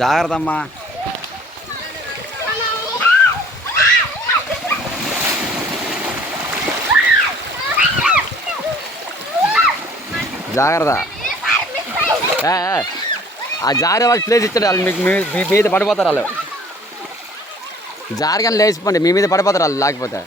జాగ్రత్త అమ్మా. జాగ్రత్త. ఆ జారే వాళ్ళకి ప్లేస్ ఇచ్చాడు. వాళ్ళు మీకు మీ మీద పడిపోతారు. వాళ్ళు జారిగానే లేచిపోండి, మీ మీద పడిపోతారు వాళ్ళు లేకపోతే.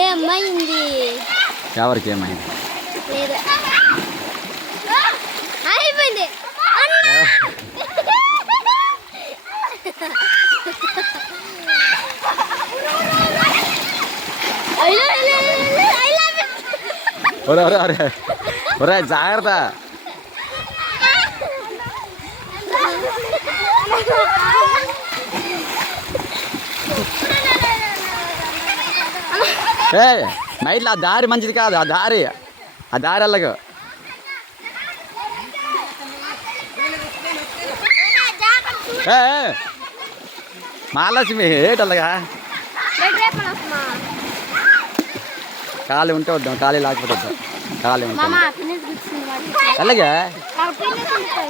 ఏమైంది? ఎవరికి ఏమైంది? అయిపోయింది. ఒరే జాగ్రత్త. నైట్లో ఆ దారి మంచిది కాదు. ఆ దారి వెళ్ళకు. మహాలక్ష్మి ఏటల్లగా ఖాళీ ఉంటే వద్దాం, ఖాళీ లేకపోతే వద్దాం. ఖాళీ ఉంటా అలాగే.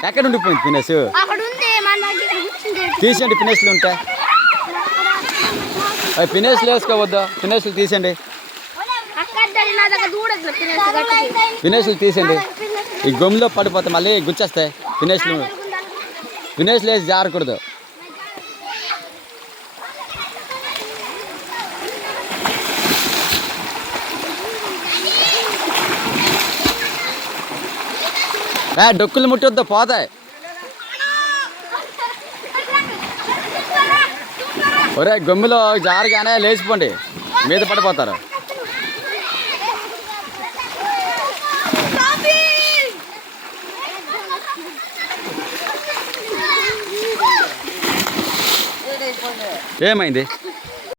ఎక్కడ ఉండిపోయింది పినెస్? తీసేయండి పినెస్లు ఉంటే. పినెస్లు వేసుకోవద్దా? పినెస్లు తీసేయండి, పినెస్లు తీసేయండి. ఈ గొమ్మిలో పడిపోతే మళ్ళీ గుచ్చేస్తాయి. పినెస్లు వేసి జారకూడదు. డొక్కులు ముట్టొద్దు, పోతాయి. ఒరే గొమ్మిలో జారగానే లేచిపోండి, మీద పడిపోతారు. ఏమైంది?